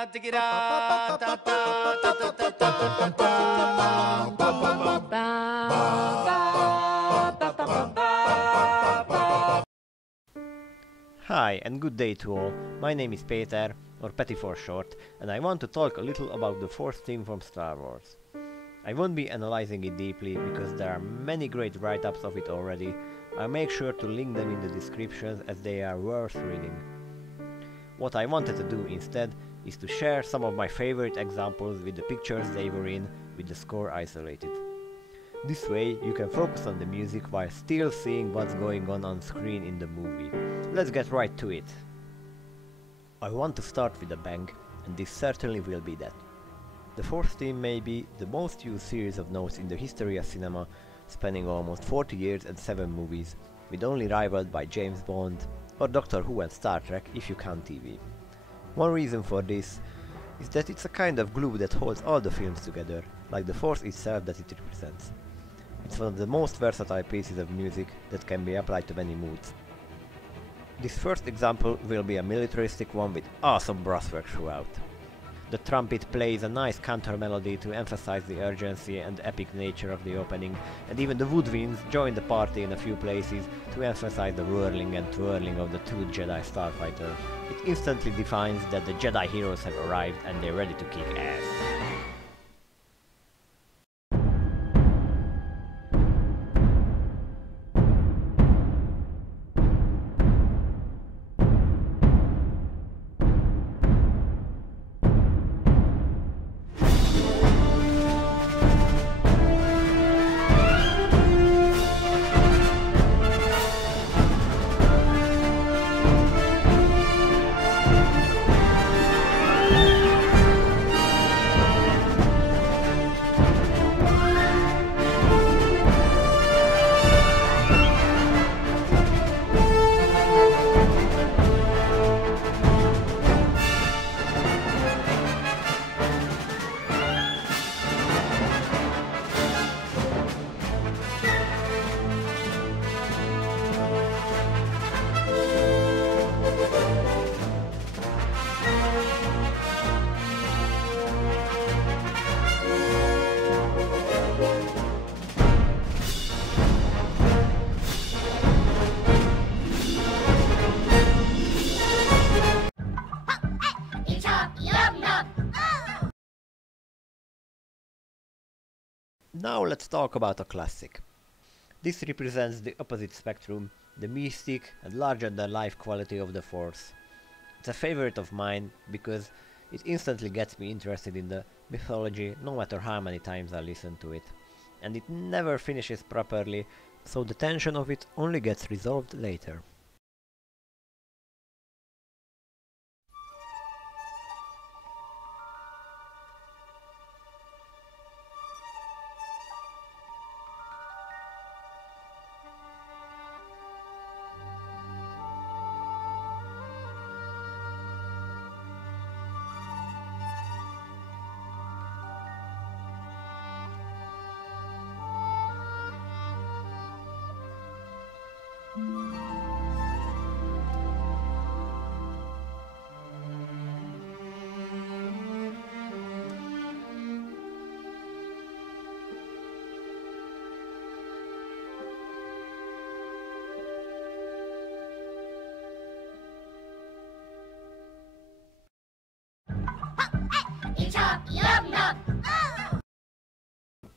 Hi and good day to all. My name is Peter, or Petty for short, and I want to talk a little about the fourth theme from Star Wars. I won't be analyzing it deeply because there are many great write-ups of it already. I'll make sure to link them in the descriptions as they are worth reading. What I wanted to do instead is to share some of my favorite examples with the pictures they were in, with the score isolated. This way you can focus on the music while still seeing what's going on screen in the movie. Let's get right to it. I want to start with a bang, and this certainly will be that. The fourth theme may be the most used series of notes in the history of cinema, spanning almost 40 years and 7 movies, with only rivaled by James Bond or Doctor Who and Star Trek if you count TV. One reason for this is that it's a kind of glue that holds all the films together, like the force itself that it represents. It's one of the most versatile pieces of music that can be applied to many moods. This first example will be a militaristic one with awesome brasswork throughout. The trumpet plays a nice counter melody to emphasize the urgency and epic nature of the opening, and even the woodwinds join the party in a few places to emphasize the whirling and twirling of the two Jedi starfighters. It instantly defines that the Jedi heroes have arrived and they're ready to kick ass. Now let's talk about a classic. This represents the opposite spectrum, the mystic and larger-than-life quality of the Force. It's a favorite of mine because it instantly gets me interested in the mythology no matter how many times I listen to it. And it never finishes properly, so the tension of it only gets resolved later.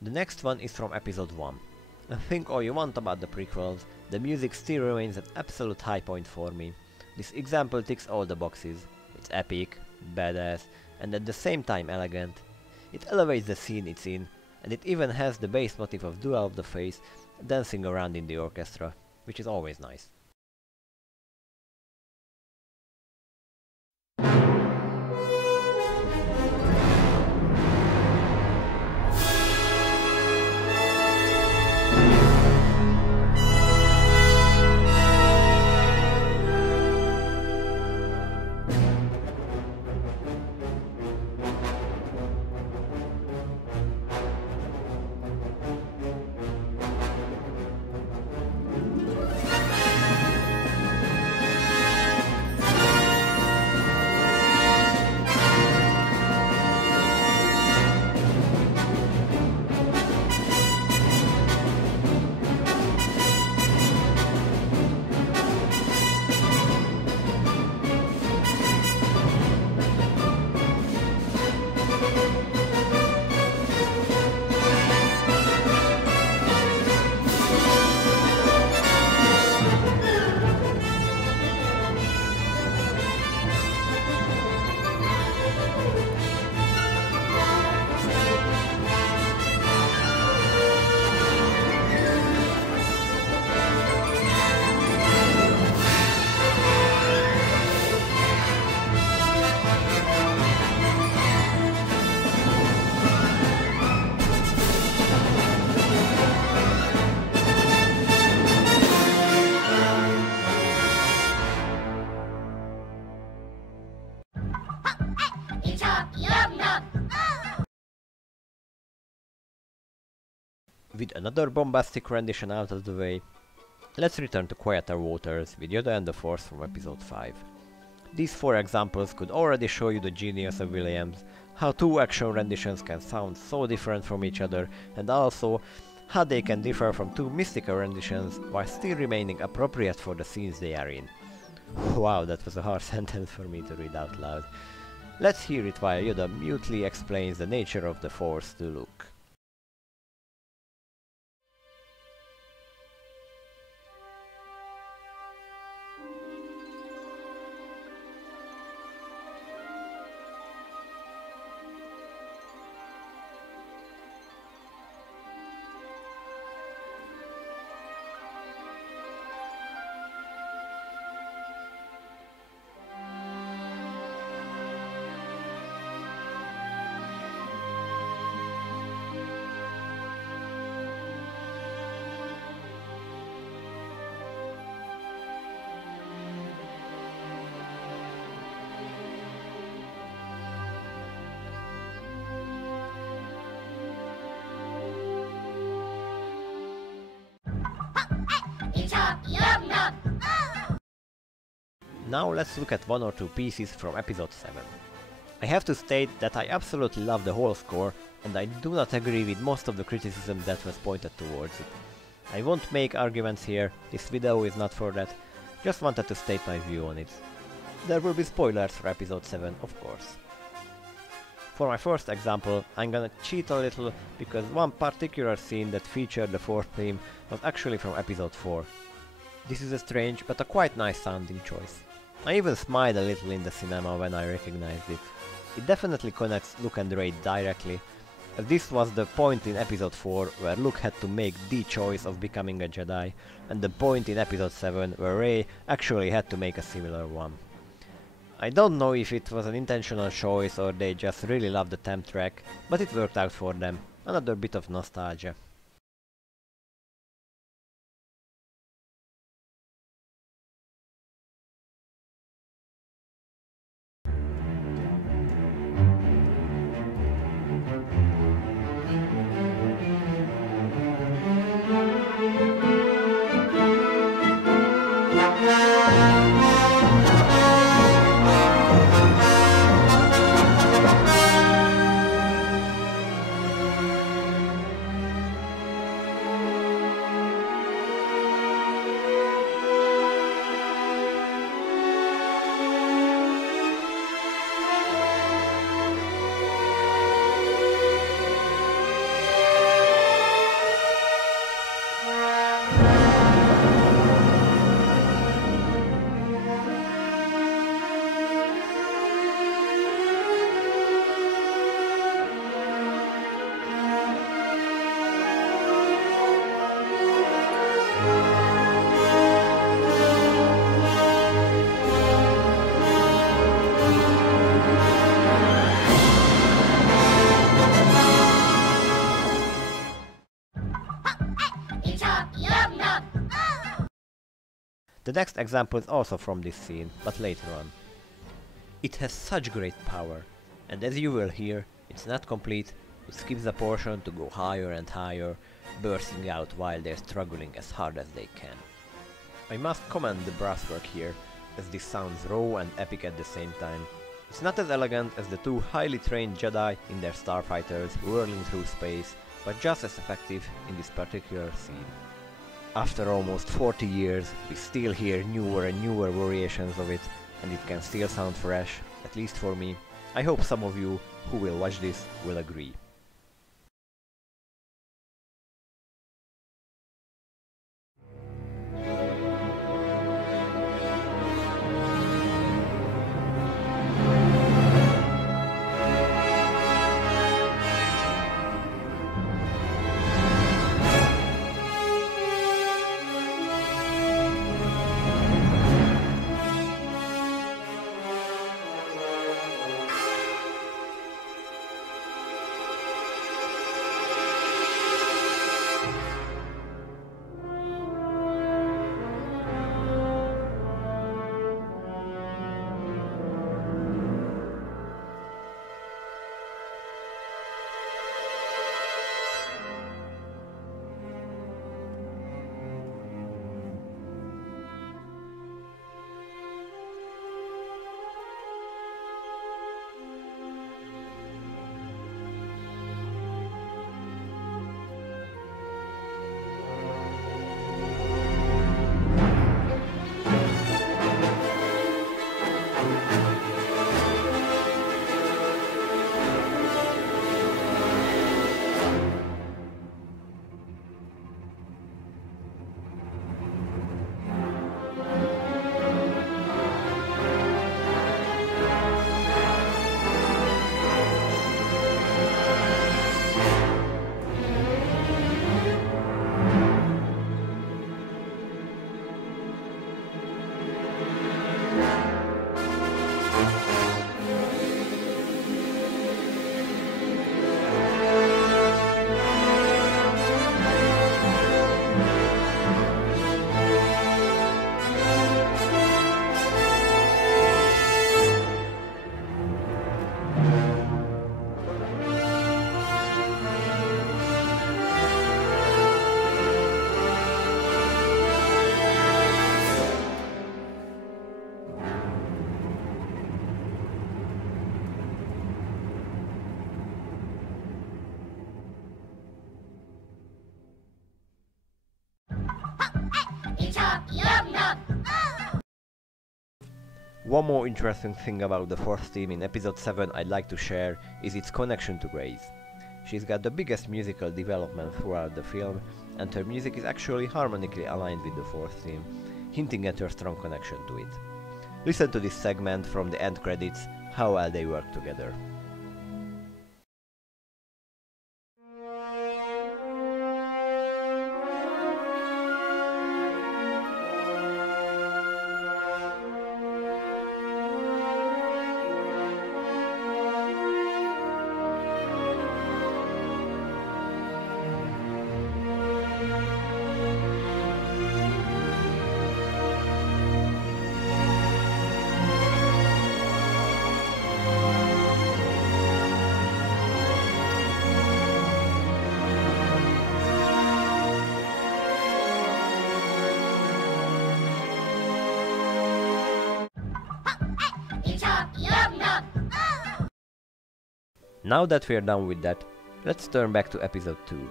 The next one is from episode 1. And think all you want about the prequels, the music still remains an absolute high point for me. This example ticks all the boxes. It's epic, badass, and at the same time elegant. It elevates the scene it's in, and it even has the bass motif of Duel of the Fates dancing around in the orchestra, which is always nice. Yum yum! With another bombastic rendition out of the way, let's return to quieter waters with Yoda and the Force from episode 5. These 4 examples could already show you the genius of Williams, how 2 action renditions can sound so different from each other, and also how they can differ from 2 mystical renditions while still remaining appropriate for the scenes they are in. Wow, that was a hard sentence for me to read out loud. Let's hear it while Yoda mutely explains the nature of the Force to Luke. Yum yum! Now let's look at 1 or 2 pieces from episode 7. I have to state that I absolutely love the whole score, and I do not agree with most of the criticism that was pointed towards it. I won't make arguments here, this video is not for that, just wanted to state my view on it. There will be spoilers for episode 7, of course. For my first example, I'm gonna cheat a little, because one particular scene that featured the Force theme was actually from episode 4. This is a strange but a quite nice sounding choice. I even smiled a little in the cinema when I recognized it. It definitely connects Luke and Rey directly, as this was the point in episode 4 where Luke had to make the choice of becoming a Jedi, and the point in episode 7 where Rey actually had to make a similar one. I don't know if it was an intentional choice or they just really loved the theme track, but it worked out for them. Another bit of nostalgia. Yum yum! The next example is also from this scene, but later on. It has such great power, and as you will hear, it's not complete, it skips a portion to go higher and higher, bursting out while they're struggling as hard as they can. I must commend the brasswork here, as this sounds raw and epic at the same time. It's not as elegant as the 2 highly trained Jedi in their starfighters whirling through space, but just as effective in this particular scene. After almost 40 years, we still hear newer and newer variations of it, and it can still sound fresh, at least for me. I hope some of you who will watch this will agree. One more interesting thing about the fourth theme in episode 7 I'd like to share is its connection to Grace. She's got the biggest musical development throughout the film, and her music is actually harmonically aligned with the fourth theme, hinting at her strong connection to it. Listen to this segment from the end credits, how well they work together. Now that we're done with that, let's turn back to episode 2.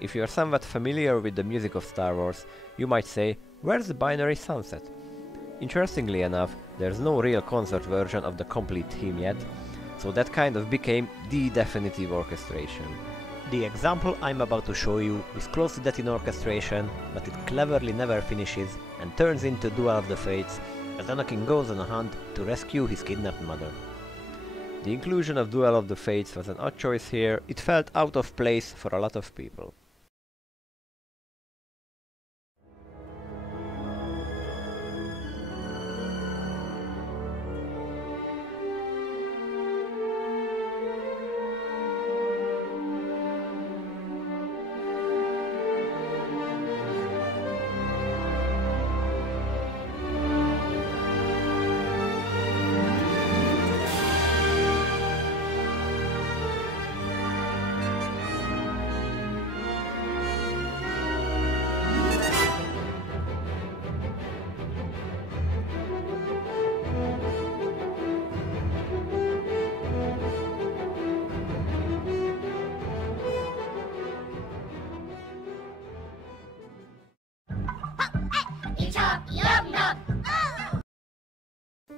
If you're somewhat familiar with the music of Star Wars, you might say, where's the Binary Sunset? Interestingly enough, there's no real concert version of the complete theme yet, so that kind of became the definitive orchestration. The example I'm about to show you is close to that in orchestration, but it cleverly never finishes and turns into Duel of the Fates as Anakin goes on a hunt to rescue his kidnapped mother. The inclusion of Duel of the Fates was an odd choice here. It felt out of place for a lot of people.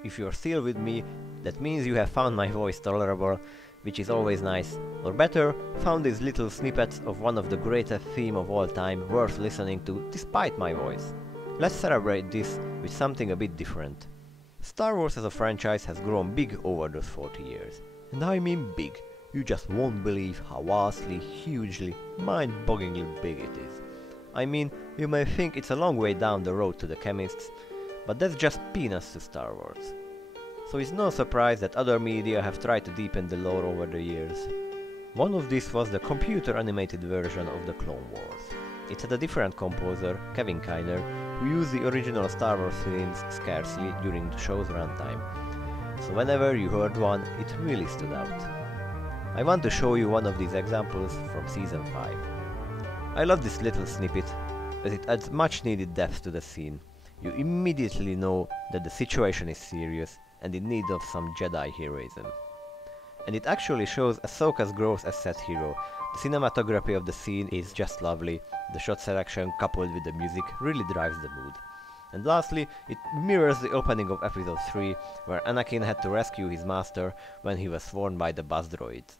If you're still with me, that means you have found my voice tolerable, which is always nice. Or better, found these little snippets of one of the greatest theme of all time worth listening to despite my voice. Let's celebrate this with something a bit different. Star Wars as a franchise has grown big over those 40 years. And I mean big. You just won't believe how vastly, hugely, mind-bogglingly big it is. I mean, you may think it's a long way down the road to the chemists, but that's just peanuts to Star Wars. So it's no surprise that other media have tried to deepen the lore over the years. One of these was the computer animated version of the Clone Wars. It had a different composer, Kevin Kiner, who used the original Star Wars themes scarcely during the show's runtime. So whenever you heard one, it really stood out. I want to show you one of these examples from Season 5. I love this little snippet, as it adds much needed depth to the scene. You immediately know that the situation is serious and in need of some Jedi heroism. And it actually shows Ahsoka's growth as set hero. The cinematography of the scene is just lovely, the shot selection coupled with the music really drives the mood. And lastly, it mirrors the opening of episode 3, where Anakin had to rescue his master when he was sworn by the buzz droids.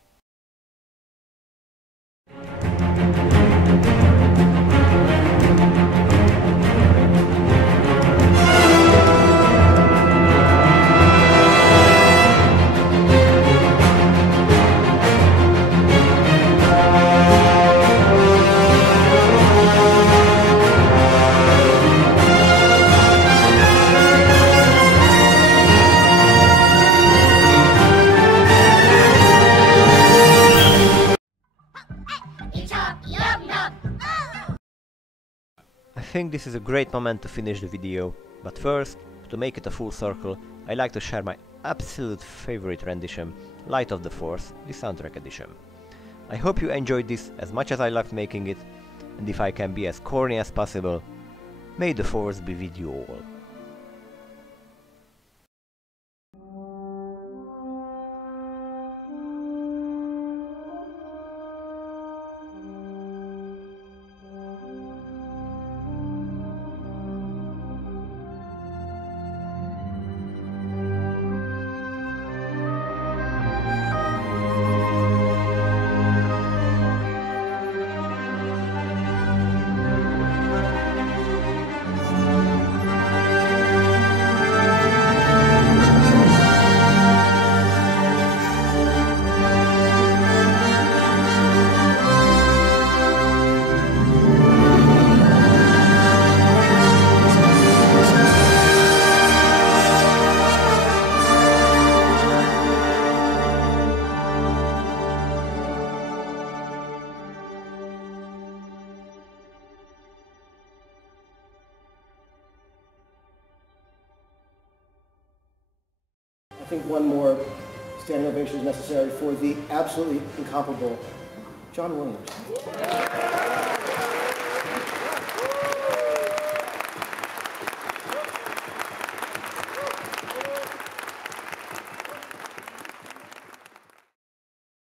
I think this is a great moment to finish the video, but first, to make it a full circle, I like to share my absolute favorite rendition, Light of the Force, the soundtrack edition. I hope you enjoyed this as much as I loved making it, and if I can be as corny as possible, may the Force be with you all. think one more standing ovation is necessary for the absolutely incomparable John Williams.